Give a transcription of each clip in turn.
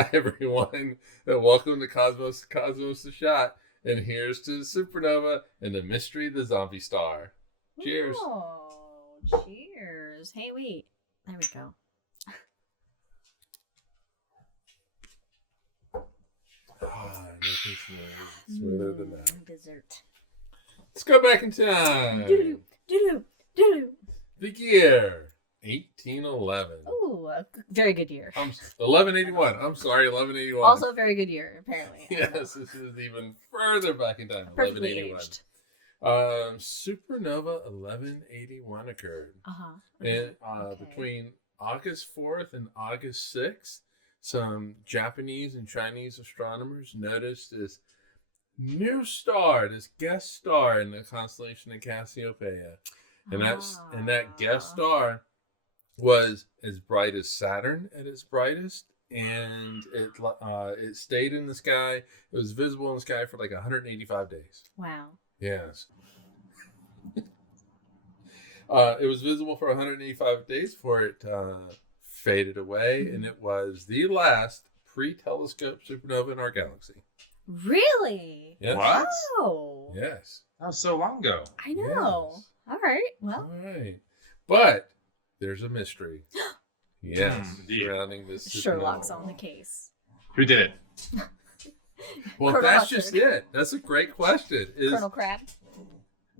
Hi, everyone, and welcome to Cosmos the Shot. And here's to the supernova and the mystery of the zombie star. Cheers. Oh, cheers. Hey, wait. There we go. Nothing smoother than that. Dessert. Let's go back in time. Doodoo. The year 1811. Ooh, a very good year. 1181. I'm sorry, 1181. Also a very good year, apparently. Yes, this is even further back in time. Perfectly 1181. aged. Supernova 1181 occurred. And Okay. between August 4th and August 6th, some Japanese and Chinese astronomers noticed this new star, this guest star in the constellation of Cassiopeia. And that guest star was as bright as Saturn at its brightest, and it stayed in the sky. It was visible in the sky for like 185 days. Wow. Yes. It was visible for 185 days before it faded away, and it was the last pre-telescope supernova in our galaxy. Really? Yes. What? Wow. Yes. That was so long ago. I know. Yes. All right. Well. All right. But there's a mystery. Yes. Indeed. Surrounding this supernova. Sherlock's on the case. Who did it? Well, Colonel that's Mustard. just it. That's a great question. Colonel Crab.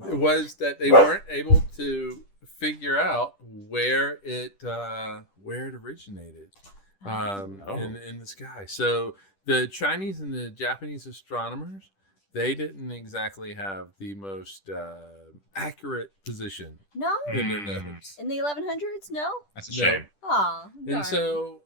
It was that they weren't able to figure out where it originated in the sky. So the Chinese and the Japanese astronomers, they didn't exactly have the most accurate position No? in their nose. In the 1100s? No? That's a shame. Aw. And so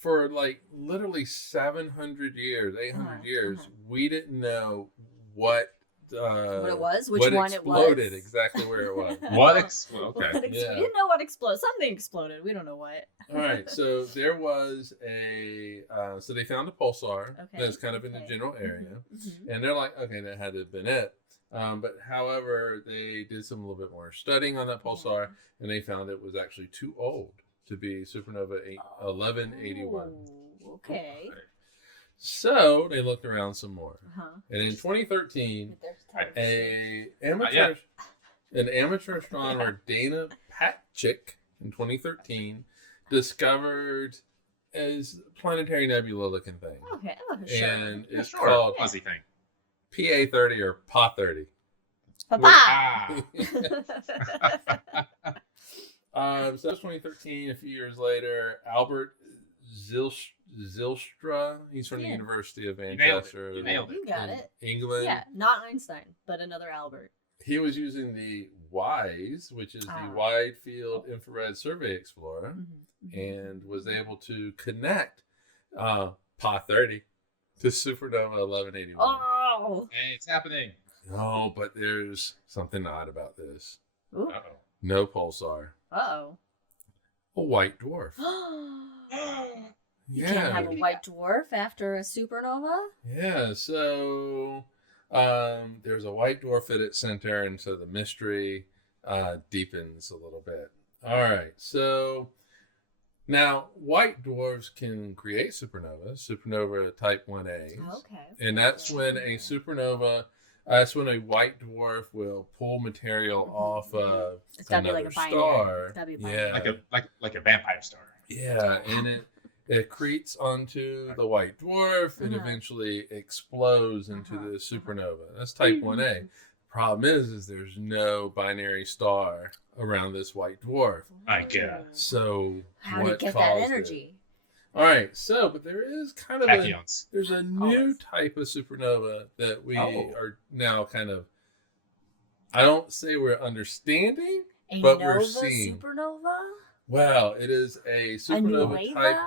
for like literally 700 years, 800 years, we didn't know what it was? Which what one it was? exploded, exactly where it was. Okay. We didn't know what exploded. Something exploded. We don't know what. All right, so there was so they found a pulsar Okay, that's kind of in the okay. general area, Mhm. and they're like, okay, that had to have been it. But however, they did some little bit more studying on that pulsar, and they found it was actually too old to be supernova 1181. Oh, okay. So they looked around some more, Uh-huh. and in 2013, But an amateur astronomer, Dana Patchik, in 2013, discovered a planetary nebula looking thing. Okay. Oh, sure. And it's Sure. called Fuzzy thing. PA30 or PA30. Papa! So that's 2013. A few years later, Albert Zylstra, he's from the Yeah. University of nailed it. Manchester, You nailed it. You got in it. England. Yeah, not Einstein, but another Albert. He was using the WISE, which is the Wide Field Infrared Survey Explorer, Mm-hmm. and was able to connect PA30 to supernova 1181. Oh! Hey, it's happening. No, but there's something odd about this. Ooh. Uh-oh. No pulsar. Uh-oh. A white dwarf. You can't have a white dwarf after a supernova? Yeah, so there's a white dwarf at its center, and so the mystery deepens a little bit. All right, so now white dwarfs can create supernova type 1A. Okay. And that's when a white dwarf will pull material off of It's gotta be another like a binary. star. It's gotta be a binary. Yeah, Like a vampire star. yeah, and it accretes onto the white dwarf and eventually explodes into the supernova. That's type 1A. Problem is there's no binary star around this white dwarf. My God. So How to what get that caused energy? it? All right, so but there is kind of Tachyons. there's a new type of supernova that we Oh. are now kind of, I don't say we're understanding. A But nova we're seeing. supernova? Well, it is a supernova nueva? type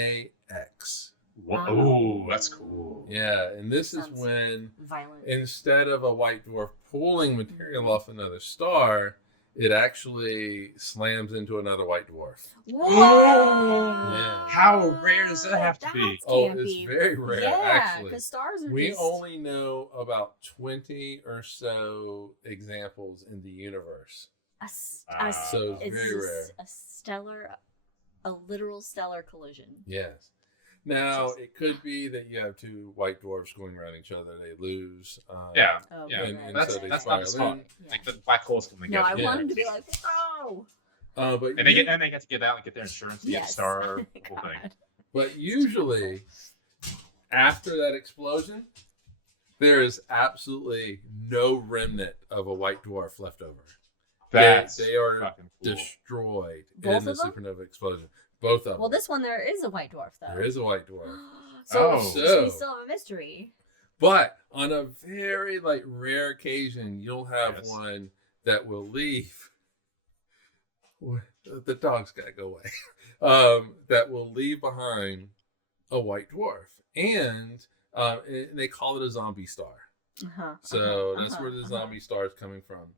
1AX. Oh, that's cool. Yeah, and this is Sounds when violent. instead of a white dwarf pulling material off another star, it actually slams into another white dwarf. Whoa! Yeah. How rare does that have to be? That's Oh, campy. it's very rare, Yeah, actually. because stars are We just... only know about 20 or so examples in the universe. So it's very rare. A literal stellar collision. Yes. Now, it could be that you have two white dwarfs going around each other. They lose. Yeah. Oh, Yeah. right, And That's so they not the spiral fun. Yeah. Like the black holes come No, together. I Yeah. want him to be like, oh. But And they get to get out and get their insurance, get a Yes. star, whole God. thing. But usually, after that explosion, there is absolutely no remnant of a white dwarf left over. That's they are fucking cool. destroyed Both in the of them? supernova explosion. Both of Well, them. this one there is a white dwarf though. There is a white dwarf. so, Oh. so we still have a mystery. But on a very rare occasion, you'll have Yes. one that will leave. The dog's gotta go away. That will leave behind a white dwarf, and they call it a zombie star. So that's where the zombie star is coming from.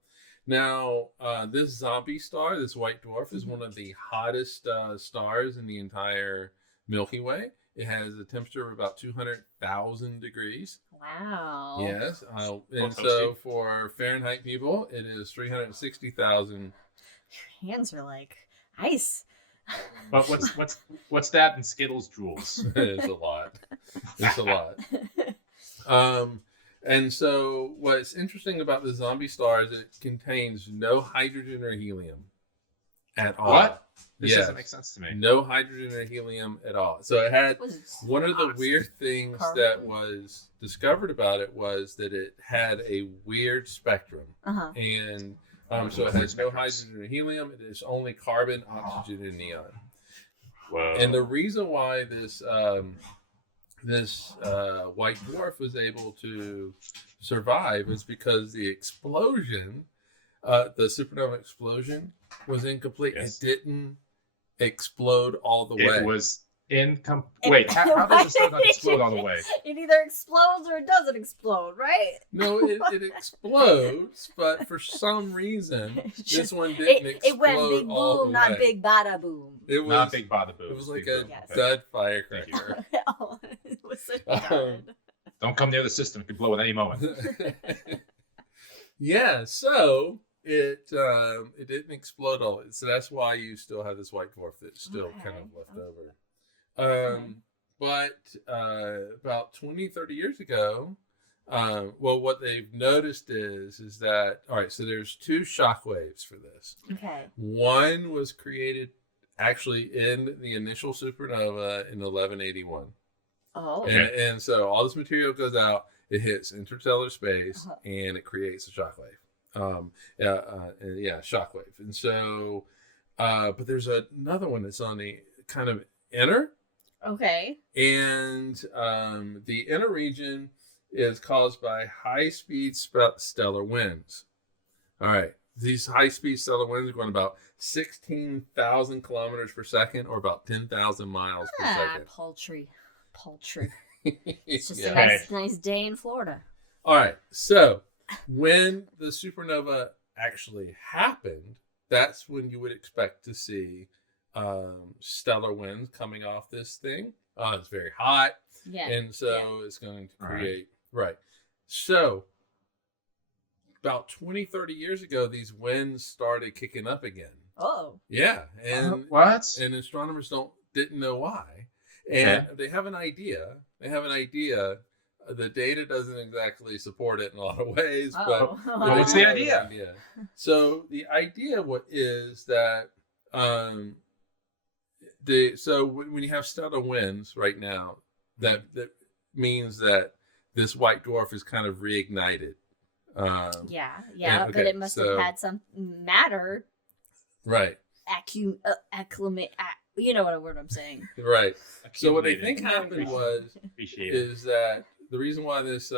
Now, this zombie star, this white dwarf, is one of the hottest stars in the entire Milky Way. It has a temperature of about 200,000 degrees. Wow. Yes. And Toasty. so for Fahrenheit people, it is 360,000. Your hands are like ice. But what's that in Skittles Joules? It's a lot. It's a lot. And so what's interesting about the zombie star is it contains no hydrogen or helium at all. What? This Yes. doesn't make sense to me. No hydrogen or helium at all. So it had Was it one of the rocks? weird things Carbon? that was discovered about it was that it had a weird spectrum. Uh-huh. And so it has no hydrogen or helium. It is only carbon, oxygen, and neon. Whoa. And the reason why this white dwarf was able to survive is because the explosion, the supernova explosion, was incomplete. Yes. It didn't explode all the way. It was Wait, how does the star not explode all the way? It either explodes or it doesn't explode, right? No, it explodes, but for some reason, this one didn't explode It went big all boom, the not way. big bada boom. It was Not big bada boo. It was like Big a boom. Yes. dud Thank you. firecracker. Oh, it was so dud. Don't come near the system. It could blow at any moment. Yeah, so it didn't explode all. So that's why you still have this white dwarf that's still kind of left over. But about 20, 30 years ago, what they've noticed is that, all right, so there's two shock waves for this. Okay. One was created actually in the initial supernova in 1181. Oh. And so all this material goes out, it hits interstellar space, Uh-huh. and it creates a shockwave. Shockwave. And so, but there's another one that's on the kind of inner. Okay. And the inner region is caused by high-speed stellar winds. All right. These high-speed stellar winds are going about 16,000 kilometers per second, or about 10,000 miles per second. Paltry. It's just Yeah. a nice day in Florida. All right. So when the supernova actually happened, that's when you would expect to see stellar winds coming off this thing. It's very hot. Yeah. And so it's going to create, right. So about 20, 30 years ago, these winds started kicking up again. Oh. Yeah. And What? and astronomers didn't know why. And they have an idea. The data doesn't exactly support it in a lot of ways, but Well, what's the they have idea? an So the idea is that when you have stellar winds right now, that means that this white dwarf is kind of reignited. Yeah, okay, but it must have had some matter Right. acclimate. You know what word I'm saying. Right. So what they Accumulating. think happened Appreciate it. is that the reason why this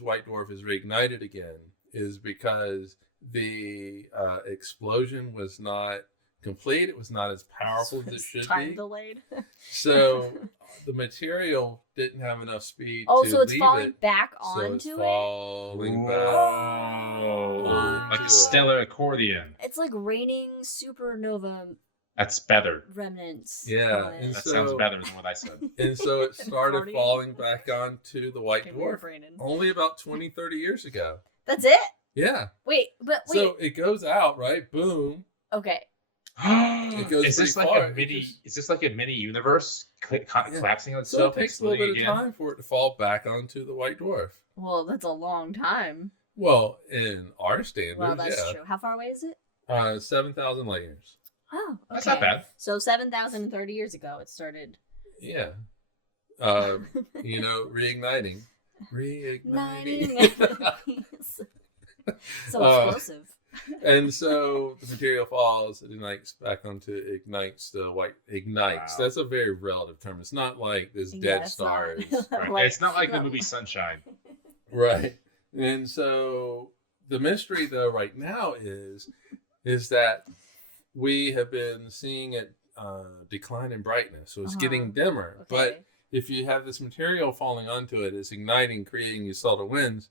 white dwarf is reignited again is because the explosion was not complete. It was not as powerful as it should Time be. delayed. So the material didn't have enough speed Oh, to so it's leave falling it. back So it's onto it. falling back. Oh, like Onto a it. stellar accordion. It's like raining supernova That's better. remnants. Yeah, on it. and That So- sounds better than what I said. And so it started Accordion. falling back onto the white Okay, we're dwarf braining. only about 20, 30 years ago. That's it. Yeah. Wait. So it goes out, right? Boom. Okay. It goes Is this pretty like far. a mini? Is this like a mini universe collapsing on So itself? it takes a little bit of time for it to fall back onto the white dwarf. Well, that's a long time. Well, in our standards, Well, that's true. How far away is it? 7,000 light years. Oh, okay. That's not bad. So 7,030 years ago, it started. Yeah. Reigniting. So explosive. And so the material falls, it ignites back onto ignites the white ignites. Wow. That's a very relative term. It's not like this dead star is Right. It's not like the movie Sunshine. right. And so the mystery though right now is that we have been seeing it decline in brightness. So it's getting dimmer. Okay. But if you have this material falling onto it, it's igniting, creating these stellar winds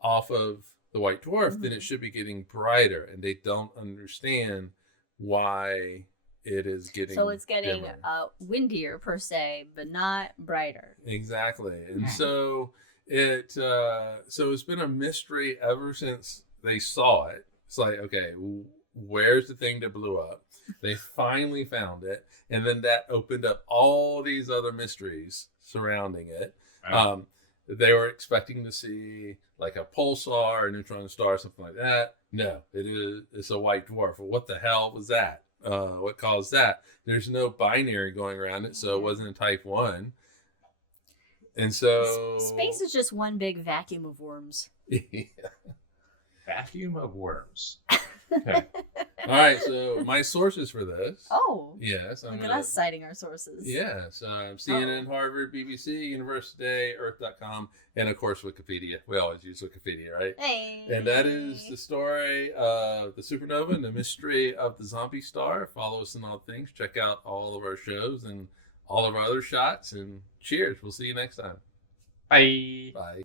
off of the white dwarf, then it should be getting brighter, and they don't understand why it is getting so it's getting dimmer. windier per se, but not brighter. Exactly. And so it's been a mystery ever since they saw it. It's like, okay, where's the thing that blew up? They finally found it, and then that opened up all these other mysteries surrounding it. Right. They were expecting to see like a pulsar, a neutron star, something like that. No, it's a white dwarf. Well, what the hell was that? What caused that? There's no binary going around it, so it wasn't a type 1. And so space is just one big vacuum of worms. Yeah. Vacuum of worms. Okay. All right, so my sources for this. Oh. Yes. Look at us citing our sources. Yes. CNN, Harvard, BBC, University Today, Earth.com, and of course Wikipedia. We always use Wikipedia, right? Hey. And that is the story of the supernova and the mystery of the zombie star. Follow us in all things. Check out all of our shows and all of our other shots. And cheers. We'll see you next time. Bye. Bye.